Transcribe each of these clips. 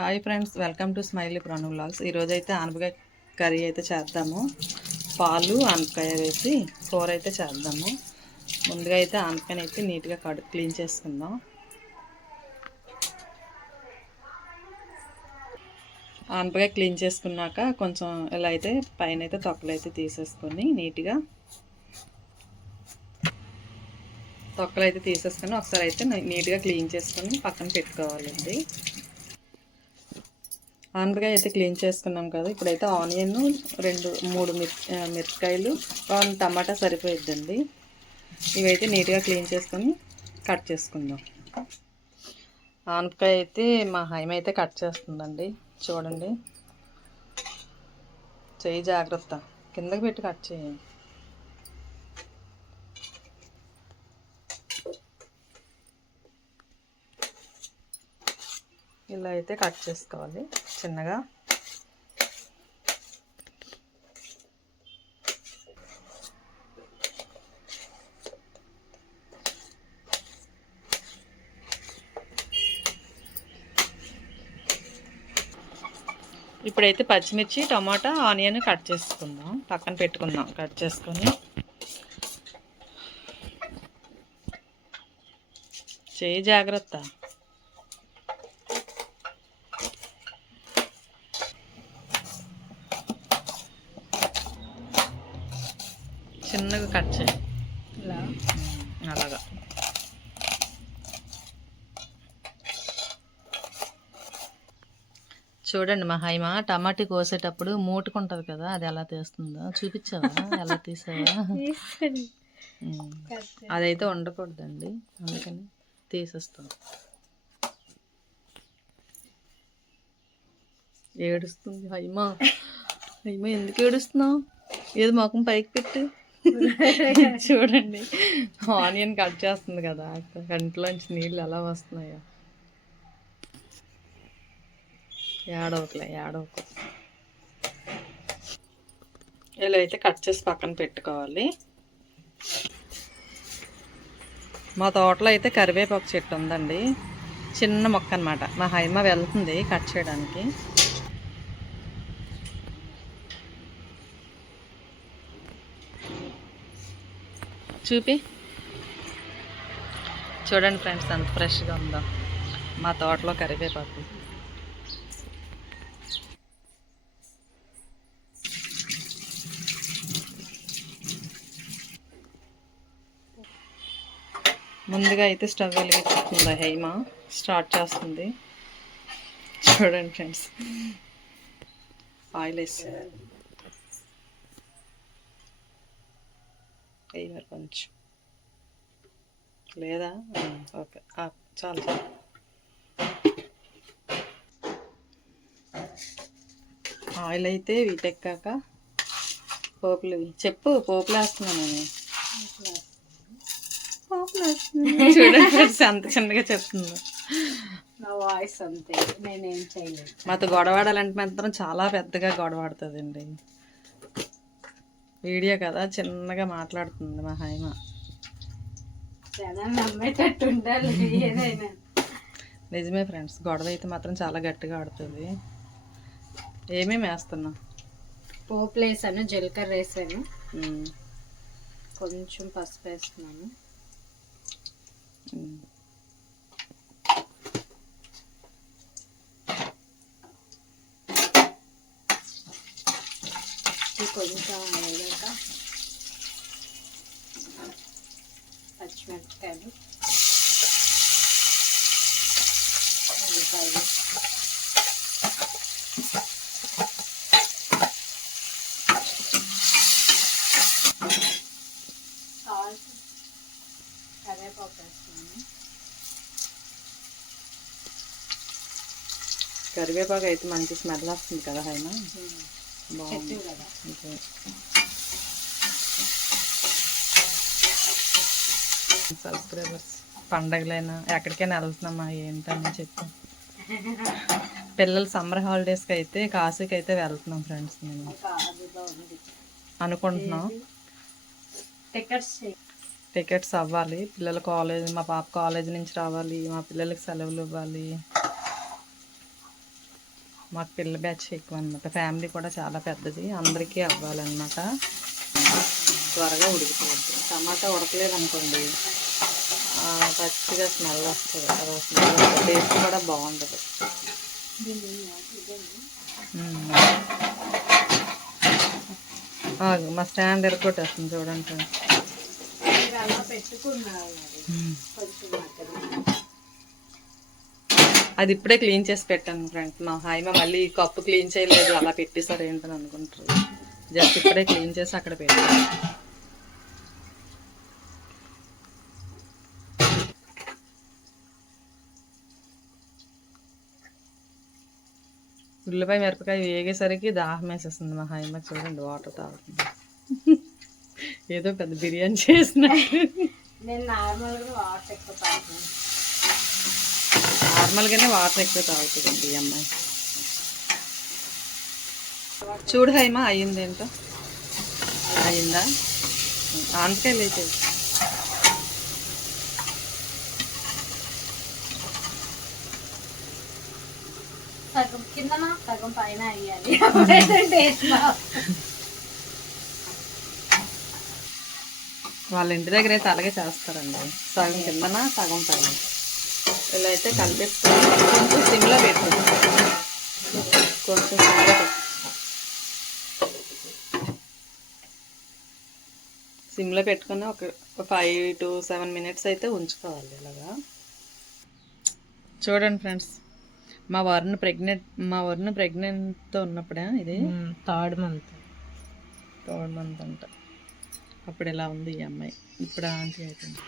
Hi friends, welcome to smiley Pranu vlogs. ఈరోజైతే ఆనపకాయ curry అయితే చేద్దాము. పాలు ఆనపకాయ వేసి కూర అయితే చేద్దాము. ముందుగా అయితే ఆనపకాయని అయితే నీట్గా క్లీన్ చేసుకుందాం. ఆనపకాయ క్లీన్ చేసుకున్నాక కొంచెం ఇలా అయితే పైన అయితే తొక్కలు అయితే తీసేసుకొని ఒకసారి అయితే నీట్గా క్లీన్ చేసుకొని పక్కన పెట్టుకోవాలండి. ఆనపకాయ అయితే క్లీన్ చేసుకున్నాం కదా. ఇప్పుడైతే ఆనియన్ 2-3 మిరపకాయలు, 1 టమాటా సరిపోయిద్దండి. ఇవైతే నీట్గా క్లీన్ చేసుకొని కట్ చేసుకుందాం. ఆనపకాయ అయితే మా హైమ అయితే కట్ చేస్తుందండి. చూడండి, చెయ్యి జాగ్రత్త, కిందకి పెట్టి కట్ చేయండి. ఇలా అయితే కట్ చేసుకోవాలి చిన్నగా. ఇప్పుడైతే పచ్చిమిర్చి, టమాటా, ఆనియన్ కట్ చేసుకుందాం, పక్కన పెట్టుకుందాం. కట్ చేసుకొని చెయ్యి జాగ్రత్త. చిన్నగా కట్ చేయి, అలాగా. చూడండి, మా హైమ టమాటా కోసేటప్పుడు మూటుకుంటుంది కదా, అది ఎలా తీస్తుందో చూపించావా? ఎలా తీసావా? అదైతే ఉండకూడదండి, అందుకని తీసేస్తాం. ఏడుస్తుంది హైమ. హైమ, ఎందుకు ఏడుస్తున్నావు? ఏది మొఖం పైకి పెట్టి చూడండి, ఆనియన్ కట్ చేస్తుంది కదా, కంట్లోంచి నీళ్ళు ఎలా వస్తున్నాయో. ఏడవకు. ఇలా అయితే కట్ చేసి పక్కన పెట్టుకోవాలి. మా తోటలో అయితే కరివేపాకు చెట్టు ఉందండి, చిన్న మొక్క అనమాట. మా హైమ వెళ్తుంది కట్ చేయడానికి. చూడండి ఫ్రెండ్స్, ఎంత ఫ్రెష్గా ఉందో మా తోటలో కరివేపాకు. ముందుగా అయితే స్టవ్ వెలిగించుకుంది హైమ, స్టార్ట్ చేస్తుంది. చూడండి ఫ్రెండ్స్, ఆయిల్ వేసి మరి కొంచెం లేదా, ఓకే, చాలు. ఆయిల్ అయితే వీటెక్కాక పోపులు పోపులు వేస్తున్నాను నేను. చూడండి, అంత చిన్నగా చెప్తుంది. నా వాయిస్ అంతే, నేనేం చేయలేదు. మాతో గొడవాడాలంటే మాత్రం చాలా పెద్దగా గొడవాడుతుందండి. వీడియో కదా, చిన్నగా మాట్లాడుతుంది మా హైమ. నమ్మేటట్టు ఉండాలి ఏదైనా. నిజమే ఫ్రెండ్స్, గొడవ అయితే మాత్రం చాలా గట్టిగా ఆడుతుంది. ఏమేమి వేస్తున్నా? పోపులు వేసాను, జీలకర్ర వేసాను, కొంచెం పసుపు వేస్తున్నాను, కొంచెం వేగాక పచ్చిమిరపకాయలు, ఉల్లిపాయలు, సాల్ట్, కరివేపాకు వేస్తున్నాను. కరివేపాకు అయితే మంచి స్మెల్ వస్తుంది కదా హైమ, బాగుంది కదా. సబ్స్క్రైబర్స్, పండగలైనా ఎక్కడికైనా వెళ్తున్నామా ఏంటని చెప్పి పిల్లలు సమ్మర్ హాలిడేస్కి అయితే కాశీకి అయితే వెళ్తున్నాం ఫ్రెండ్స్. నేను అనుకుంటున్నాం టికెట్స్ అవ్వాలి. పిల్లల కాలేజ్, మా పాప కాలేజ్ నుంచి రావాలి, మా పిల్లలకి సెలవులు ఇవ్వాలి. మాకు పిల్ల బ్యాచ్ ఎక్కువ అనమాట. ఫ్యామిలీ కూడా చాలా పెద్దది, అందరికీ అవ్వాలన్నమాట. త్వరగా ఉడికిపోద్ది. టమాటా ఉడకలేదు అనుకోండి, పచ్చిగా స్మెల్ వస్తుంది. అది స్మెల్ టేస్ట్ కూడా బాగుంటుంది. మా స్టాండ్ ఎరగొట్టేస్తుంది చూడండి. అది ఇప్పుడే క్లీన్ చేసి పెట్టాను ఫ్రెండ్. మా హాయిమా మళ్ళీ కప్పు క్లీన్ చేయలేదు అలా పెట్టేసారు ఏంటని అనుకుంటారు. జస్ట్ ఇప్పుడే క్లీన్ చేసి అక్కడ పెట్టాను. ఉల్లిపాయ మిరపకాయ వేగేసరికి దాహం వేసేస్తుంది మా హాయిమా. చూడండి వాటర్ తాగుతుంది. ఏదో పెద్ద బిర్యానీ చేసినట్టు. నేను నార్మల్గానే వాటర్ ఎక్కువ తాగుతుందండి ఈ అమ్మాయి. చూడు హైమా, అయ్యిందేంటో. అయ్యిందా? ఆనకాయలు అయితే సగం కింద సగం పైన అయ్యాలి. వాళ్ళ ఇంటి దగ్గర అయితే అలాగే చేస్తారండి. సగం కిందన సగం పైన. ఇలా అయితే కలిపేసుకొని కొంచెం సిమ్లో పెట్టు. కొంచెం సిమ్లో పెట్టు. సిమ్లో పెట్టుకుని ఒక 5 to 7 minutes అయితే ఉంచుకోవాలి ఇలాగా. చూడండి ఫ్రెండ్స్, మా వరుణ్ ప్రెగ్నెంట్తో ఉన్నప్పుడే ఇది థర్డ్ మంత్ అంట. అప్పుడు ఇలా ఉంది ఈ అమ్మాయి. ఇప్పుడు ఆంటీ అవుతుంది.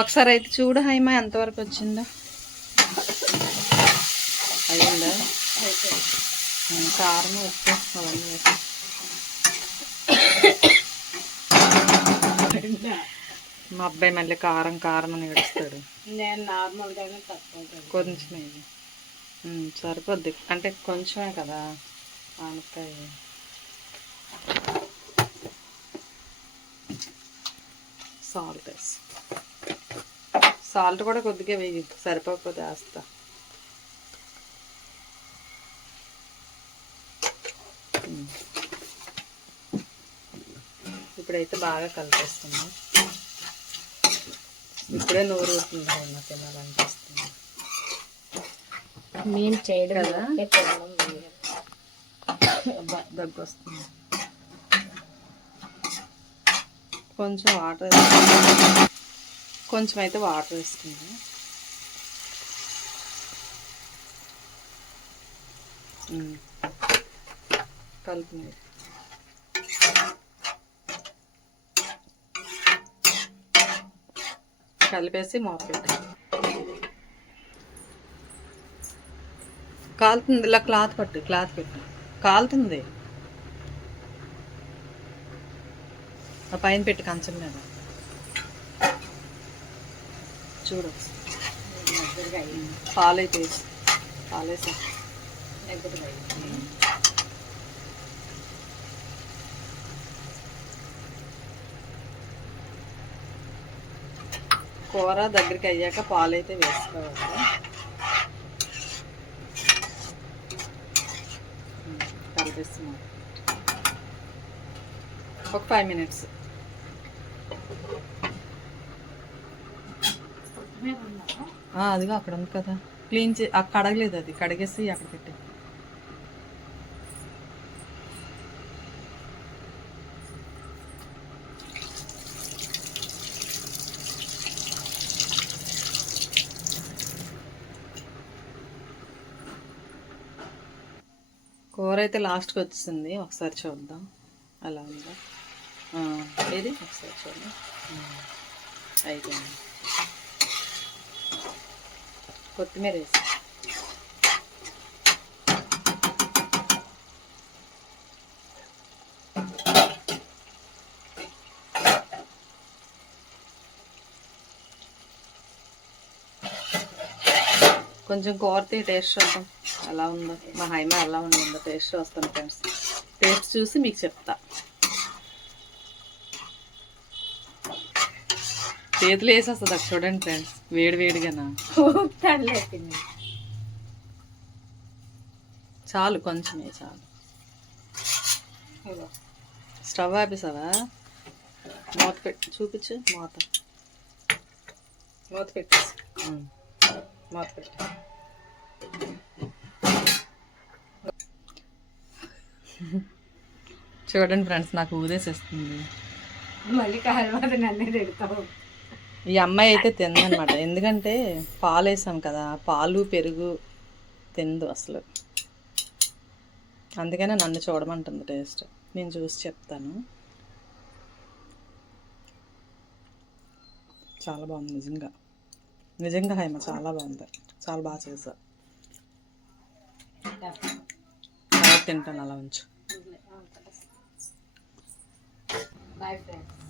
ఒకసారి అయితే చూడు హైమా ఎంతవరకు వచ్చిందో. అయిందా? కారం ఉప్పు అవన్నీ వేసి మా అబ్బాయి మళ్ళీ కారం అని ఏడుస్తాడు. నేను నార్మల్గానే తక్కువ కొంచెం సరిపోద్ది, అంటే కొంచెమే కదా ఆనకాయ. సాల్ట్ కూడా కొద్దిగా వేయి, సరిపోకపోతే వేస్తా. ఇప్పుడైతే బాగా కలిపేస్తుంది. ఇప్పుడే నోరు ఊరుతుంది, నాకు తినాలనిపిస్తుంది. మేము చేయడం కదా, దగ్గు వస్తుంది. కొంచెం అయితే వాటర్ వేస్తుంది. కలుపుని కలిపేసి మూతపెట్టి కాలుతుంది. ఇలా క్లాత్ పెట్టు, కాలుతుంది. ఆ పైన పెట్టి కంచం మీద చూడు. పాలైతే పాలేసా కూర దగ్గరికి అయ్యాక పాలైతే వేసుకోవాలి. కలిపిస్తున్నాం ఒక 5 minutes. అదిగా అక్కడ ఉంది కదా, క్లీన్ అక్కడ కడగలేదు, అది కడిగేసి అక్కడ పెట్టి. కూర అయితే లాస్ట్కి వచ్చేసింది, ఒకసారి చూద్దాం అలా ఉందా. ఏది ఒకసారి చూద్దాం. అయిపోయింది. కొత్తిమీర వేసి కొంచెం కూరతి టేస్ట్ చూద్దాం ఎలా ఉందో. మా హైమా ఎలా ఉందో టేస్ట్ చూస్తాను ఫ్రెండ్స్. టేస్ట్ చూసి మీకు చెప్తా. చేతులు వేసేస్తుంది చూడండి ఫ్రెండ్స్, వేడిగానా. చాలు కొంచెమే చాలు. ఇదిగో. స్టవ్ ఆపేసావా? మూత పెట్టి చూపించు. మూత పెట్టేసి మూత పెట్టి. చూడండి ఫ్రెండ్స్, నాకు ఊదేసేస్తుంది. మళ్ళీ కాలవాత నన్నే తిడతావు. ఈ అమ్మాయి అయితే తిందనమాట, ఎందుకంటే పాలు వేసాం కదా, పాలు పెరుగు తిందు అసలు. అందుకనే నన్ను చూడమంటుంది టేస్ట్. నేను చూసి చెప్తాను. చాలా బాగుంది నిజంగా. నిజంగా హైమ చాలా బాగుంది. చాలా బాగా చేసా. తింటాను, అలా ఉంచు. Bye friends.